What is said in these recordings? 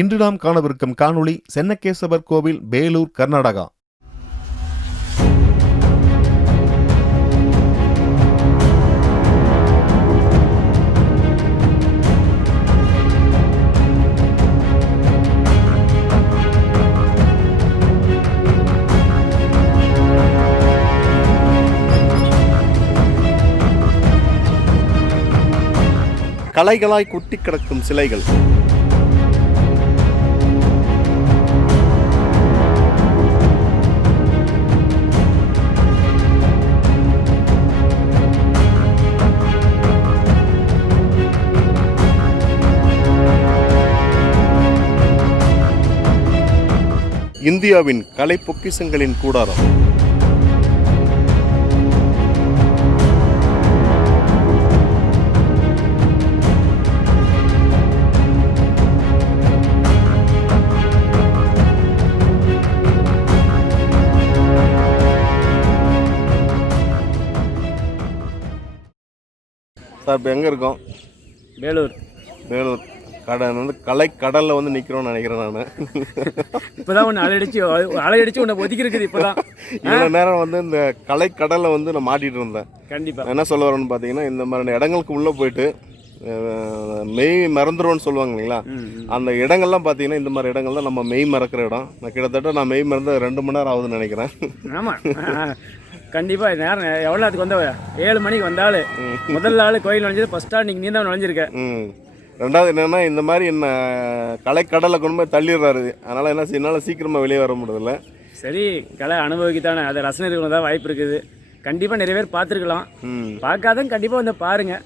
இன்று நாம் காணவிருக்கும் காணொளி சென்னகேசவர் கோவில், பேலூர், கர்நாடகா. கலைகளாய் குட்டி கிடக்கும் சிலைகள். இந்தியாவின் கலை பொக்கிஷங்களின் கூடாரம். சார், இப்போ எங்கே இருக்கோம்? பேலூர். பேலூர் கலை கடலில் வந்து நிற்கிறோன்னு நினைக்கிறேன் நான். இப்போதான் ஒன்று அலையடிச்சு ஒன்று ஒதுக்கி இருக்குது. இப்போதான் இவ்வளோ நேரம் வந்து இந்த கலை கடலில் வந்து நான் மாட்டிகிட்டு இருந்தேன். கண்டிப்பாக என்ன சொல்ல வரேன்னு பார்த்தீங்கன்னா, இந்த மாதிரி இடங்களுக்கு உள்ளே போயிட்டு மெய் மறந்துடுவோன்னு சொல்லுவாங்க இல்லைங்களா, அந்த இடங்கள்லாம் பார்த்தீங்கன்னா இந்த மாதிரி இடங்கள் தான் நம்ம மெய் மறக்கிற இடம். நான் கிட்டத்தட்ட மெய் மறந்து 2 மணி நேரம் ஆகுதுன்னு நினைக்கிறேன். ஆமாம், கண்டிப்பாக நேரம் எவ்வளோ. அதுக்கு வந்த 7 மணிக்கு வந்தாலும் முதல் நாள் கோயில் நுழைஞ்சது ஃபஸ்ட்டாக நீங்கள் நீ தான் நுழைஞ்சிருக்கேன். ரெண்டாவது என்னென்னா, இந்த மாதிரி என்ன கலைக்கடலை கொண்டு போய் தள்ளிடுறாரு. அதனால் என்ன என்னால் சீக்கிரமாக வெளியே வர முடியல. சரி, கலை அனுபவிக்கத்தானே, அதை ரசனை இருக்கணும் தான் வாய்ப்பு இருக்குது. கண்டிப்பாக நிறைய பேர் பார்த்துருக்கலாம். பார்க்காதங்க கண்டிப்பாக வந்து பாருங்கள்,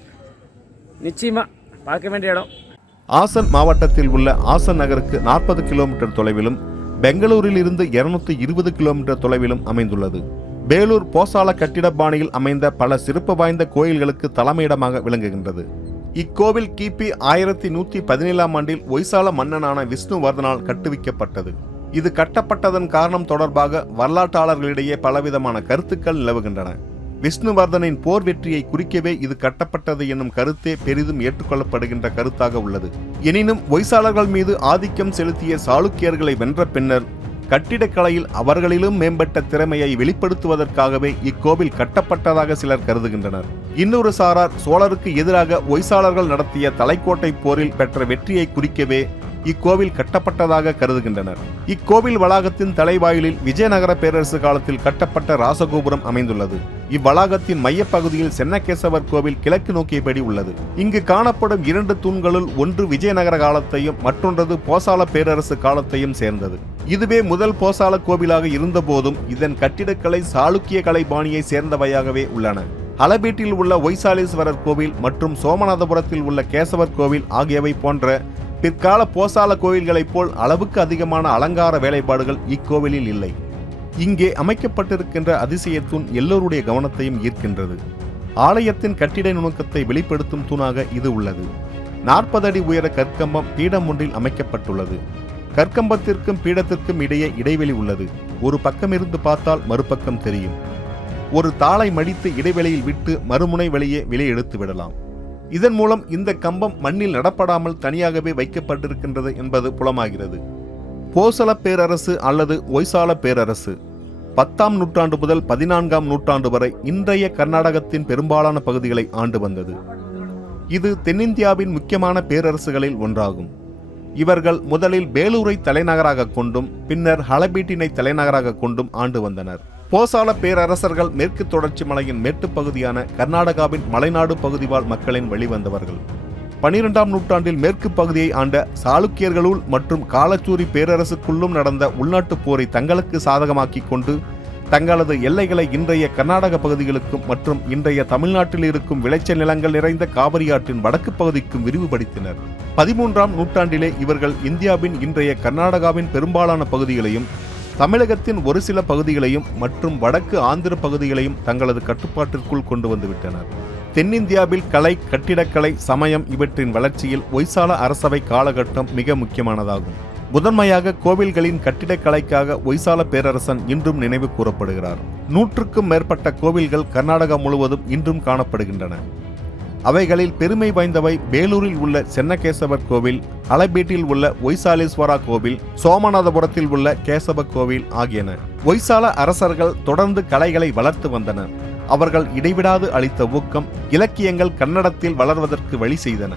நிச்சயமாக பார்க்க வேண்டிய இடம். ஹாசன் மாவட்டத்தில் உள்ள ஹாசன் நகருக்கு 40 கிலோமீட்டர் தொலைவிலும், பெங்களூரில் இருந்து 220 கிலோமீட்டர் தொலைவிலும் அமைந்துள்ளது. பேலூர் போசால கட்டிட பாணியில் அமைந்த பல சிறப்பு வாய்ந்த கோயில்களுக்கு தலைமையிடமாக விளங்குகின்றது. இக்கோவில் கிபி 1117ஆம் ஆண்டில் ஒய்சால மன்னனான விஷ்ணுவர்தனால் கட்டுவிக்கப்பட்டது. இது கட்டப்பட்டதன் காரணம் தொடர்பாக வரலாற்றாளர்களிடையே பலவிதமான கருத்துக்கள் நிலவுகின்றன. விஷ்ணுவர்தனின் போர் வெற்றியை குறிக்கவே இது கட்டப்பட்டது என்னும் கருத்தே பெரிதும் ஏற்றுக்கொள்ளப்படுகின்ற கருத்தாக உள்ளது. எனினும் ஒய்சாலர்கள் மீது ஆதிக்கம் செலுத்திய சாளுக்கியர்களை வென்ற பின்னர் கட்டிடக்கலையில் அவர்களிலும் மேம்பட்ட திறமையை வெளிப்படுத்துவதற்காகவே இக்கோவில் கட்டப்பட்டதாக சிலர் கருதுகின்றனர். இன்னொரு சாரார் சோழருக்கு எதிராக ஒய்சாலர்கள் நடத்திய தலைக்கோட்டை போரில் பெற்ற வெற்றியை குறிக்கவே இக்கோவில் கட்டப்பட்டதாக கருதுகின்றனர். இக்கோவில் வளாகத்தின் தலைவாயிலில் விஜயநகர பேரரசு காலத்தில் கட்டப்பட்ட ராசகோபுரம் அமைந்துள்ளது. இவ்வளாகத்தின் மையப்பகுதியில் சென்னகேசவர் கோவில் கிழக்கு நோக்கியபடி உள்ளது. இங்கு காணப்படும் 2 தூண்களுள் ஒன்று விஜயநகர காலத்தையும் மற்றொன்றது போசால பேரரசு காலத்தையும் சேர்ந்தது. இதுவே முதல் போசால கோவிலாக இருந்த போதும் இதன் கட்டிடக்கலை சாளுக்கிய கலை பாணியை சேர்ந்தவையாகவே உள்ளன. ஹலபேட்டில் உள்ள ஒய்சாலேஸ்வரர் கோவில் மற்றும் சோமநாதபுரத்தில் உள்ள கேசவர் கோவில் ஆகியவை போன்ற பிற்கால போசால கோயில்களைப் போல் அளவுக்கு அதிகமான அலங்கார வேலைப்பாடுகள் இக்கோவிலில் இல்லை. இங்கே அமைக்கப்பட்டிருக்கின்ற அதிசய தூண் எல்லோருடைய கவனத்தையும் ஈர்க்கின்றது. ஆலயத்தின் கட்டிட நுணுக்கத்தை வெளிப்படுத்தும் தூணாக இது உள்ளது. 40 அடி உயர கற்கம்பம் பீடம் ஒன்றில் அமைக்கப்பட்டுள்ளது. கற்கம்பத்திற்கும் பீடத்திற்கும் இடையே இடைவெளி உள்ளது. ஒரு பக்கமிருந்து பார்த்தால் மறுபக்கம் தெரியும். ஒரு தாளை மடித்து இடைவெளியில் விட்டு மறுமுனை வழியே வெளியே எடுத்து விடலாம். இதன் மூலம் இந்த கம்பம் மண்ணில் நடப்படாமல் தனியாகவே வைக்கப்பட்டிருக்கின்றது என்பது புலமாகிறது. போசல பேரரசு அல்லது ஒய்சால பேரரசு 10ஆம் நூற்றாண்டு முதல் 14ஆம் நூற்றாண்டு வரை இன்றைய கர்நாடகத்தின் பெரும்பாலான பகுதிகளை ஆண்டு வந்தது. இது தென்னிந்தியாவின் முக்கியமான பேரரசுகளில் ஒன்றாகும். இவர்கள் முதலில் பேலூரை தலைநகராக கொண்டும் பின்னர் ஹலபீட்டினை தலைநகராக கொண்டும் ஆண்டு வந்தனர். போசால பேரரசர்கள் மேற்கு தொடர்ச்சி மலையின் மேட்டுப்பகுதியான கர்நாடகாவின் மலைநாடு பகுதி வாழ் மக்களின் வெளிவந்தவர்கள். 12ஆம் நூற்றாண்டில் மேற்கு பகுதியை ஆண்ட சாளுக்கியர்களுள் மற்றும் காலச்சூரி பேரரசுக்குள்ளும் நடந்த உள்நாட்டுப் போரை தங்களுக்கு சாதகமாக்கி கொண்டு தங்களது எல்லைகளை இன்றைய கர்நாடக பகுதிகளுக்கும் மற்றும் இன்றைய தமிழ்நாட்டில் இருக்கும் விளைச்சல் நிலங்கள் நிறைந்த காவிரி ஆற்றின் வடக்கு பகுதிக்கும் விரிவுபடுத்தினர். 13ஆம் நூற்றாண்டிலே இவர்கள் இந்தியாவின் இன்றைய கர்நாடகாவின் பெரும்பாலான பகுதிகளையும் தமிழகத்தின் ஒரு சில பகுதிகளையும் மற்றும் வடக்கு ஆந்திர பகுதிகளையும் தங்களது கட்டுப்பாட்டிற்குள் கொண்டு வந்துவிட்டனர். தென்னிந்தியாவில் கலை, கட்டிடக்கலை, சமயம் இவற்றின் வளர்ச்சியில் ஒய்சால அரசவை காலகட்டம் மிக முக்கியமானதாகும். முதன்மையாக கோவில்களின் கட்டிடக்கலைக்காக ஒய்சால பேரரசன் இன்றும் நினைவு கூறப்படுகிறார். 100க்கும் மேற்பட்ட கோவில்கள் கர்நாடகா முழுவதும் இன்றும் காணப்படுகின்றன. அவைகளில் பெருமை வாய்ந்தவை பேலூரில் உள்ள சென்னகேசவர் கோவில், ஹளபேட்டில் உள்ள ஒய்சாலேஸ்வரா கோவில், சோமநாதபுரத்தில் உள்ள கேசவ கோவில் ஆகியன. ஒய்சால அரசர்கள் தொடர்ந்து கலைகளை வளர்த்து வந்தனர். அவர்கள் இடைவிடாது அளித்த ஊக்கம் இலக்கியங்கள் கன்னடத்தில் வளர்வதற்கு வழி செய்தன.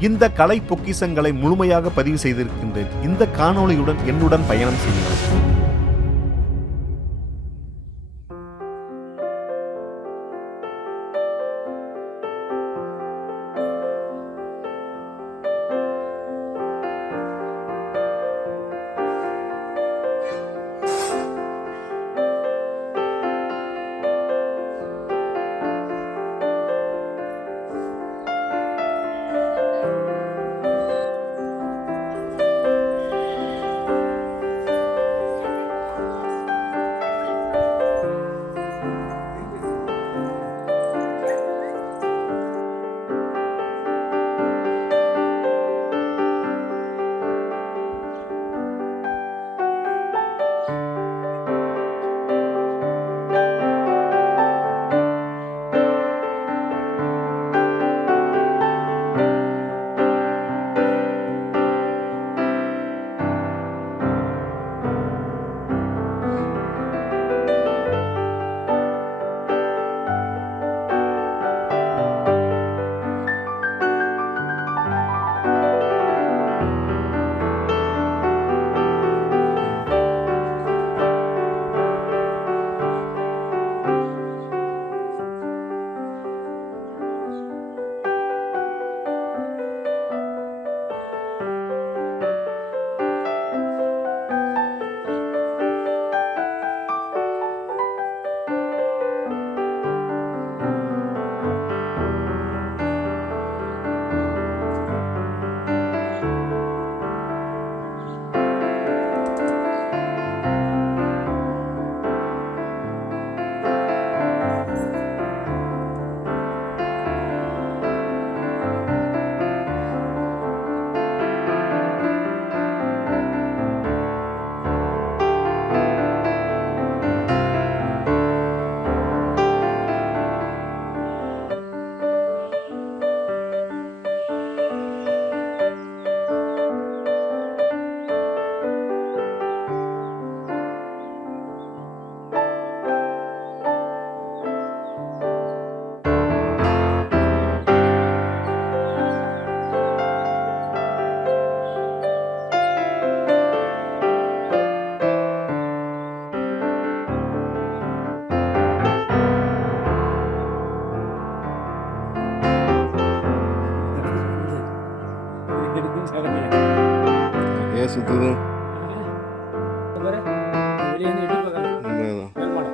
இந்த கலை பொக்கிஷங்களை முழுமையாக பதிவு செய்திருக்கின்றேன். இந்த காணொளியுடன் என்னுடன் பயணம் செய்யுங்கள். சுத்துது வெளியே வந்து எட்டி பார்க்கலாம் மேல்மாடம்.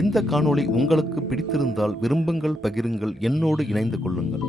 இந்த காணொளி உங்களுக்கு பிடித்திருந்தால் விரும்புங்கள், பகிருங்கள், என்னோடு இணைந்து கொள்ளுங்கள்.